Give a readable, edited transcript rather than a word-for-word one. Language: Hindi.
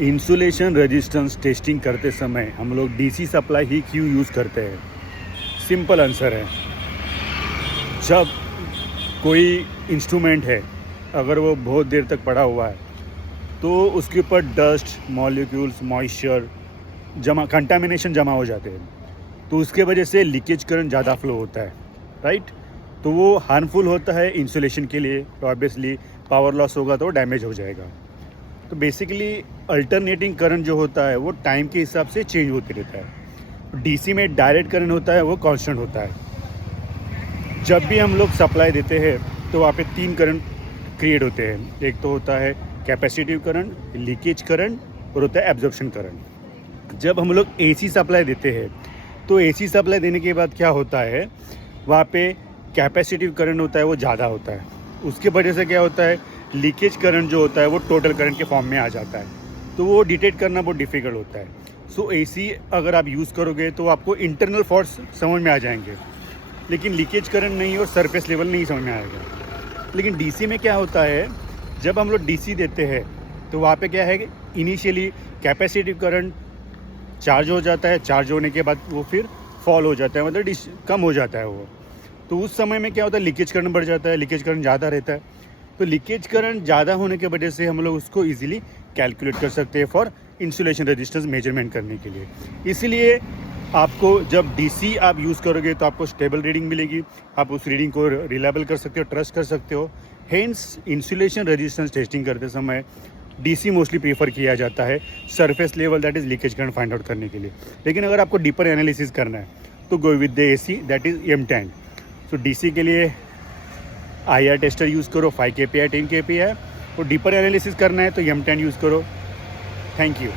इंसुलेशन रेजिस्टेंस टेस्टिंग करते समय हम लोग डीसी सप्लाई ही क्यों यूज़ करते हैं? सिंपल आंसर है, जब कोई इंस्ट्रूमेंट है अगर वो बहुत देर तक पड़ा हुआ है तो उसके ऊपर डस्ट, मॉलिक्यूल्स, मॉइस्चर कंटामिनेशन जमा हो जाते हैं, तो उसके वजह से लीकेज करंट ज़्यादा फ्लो होता है, राइट? तो वो हार्मफुल होता है इंसुलेशन के लिए, तो ऑब्वियसली पावर लॉस होगा तो डैमेज हो जाएगा। तो बेसिकली अल्टरनेटिंग करंट जो होता है वो टाइम के हिसाब से चेंज होते रहता है। डीसी में डायरेक्ट करंट होता है वो कांस्टेंट होता है। जब भी हम लोग सप्लाई देते हैं तो वहाँ पे 3 करंट क्रिएट होते हैं। एक तो होता है कैपेसिटिव करंट, लीकेज करंट और होता है एब्जॉर्प्शन करंट। जब हम लोग एसी सप्लाई देते हैं तो एसी सप्लाई देने के बाद क्या होता है, वहाँ पे कैपेसिटिव करंट होता है वो ज़्यादा होता है। उसके वजह से क्या होता है, लीकेज करंट जो होता है वो टोटल करंट के फॉर्म में आ जाता है, तो वो डिटेक्ट करना बहुत डिफ़िकल्ट होता है। सो एसी अगर आप यूज़ करोगे तो आपको इंटरनल फॉल्ट्स समझ में आ जाएंगे, लेकिन लीकेज करंट नहीं और सरफेस लेवल नहीं समझ में आएगा। लेकिन डीसी में क्या होता है, जब हम लोग डीसी देते हैं तो वहाँ पे क्या है कि इनिशियली कैपेसिटिव करंट चार्ज हो जाता है, चार्ज होने के बाद वो फिर फॉल हो जाता है, मतलब कम हो जाता है वो। तो उस समय में क्या होता है, लीकेज करंट बढ़ जाता है, लीकेज करंट ज़्यादा रहता है। तो लीकेज करंट ज़्यादा होने की वजह से हम लोग उसको इजीली कैलकुलेट कर सकते हैं फॉर इंसुलेशन रेजिस्टेंस मेजरमेंट करने के लिए। इसलिए आपको जब डीसी आप यूज़ करोगे तो आपको स्टेबल रीडिंग मिलेगी, आप उस रीडिंग को रिलायबल कर सकते हो, ट्रस्ट कर सकते हो। हेंस इंसुलेशन रेजिस्टेंस टेस्टिंग करते समय डीसी मोस्टली प्रीफर किया जाता है surface level, that is leakage current find out करने के लिए। लेकिन अगर आपको डीपर एनालिसिस करना है तो go with the AC, that is M10। तो डीसी के लिए IR टेस्टर यूज़ करो, 5 kPa 10 kPa, और डीपर एनालिसिस करना है तो M10 यूज़ करो। Thank you.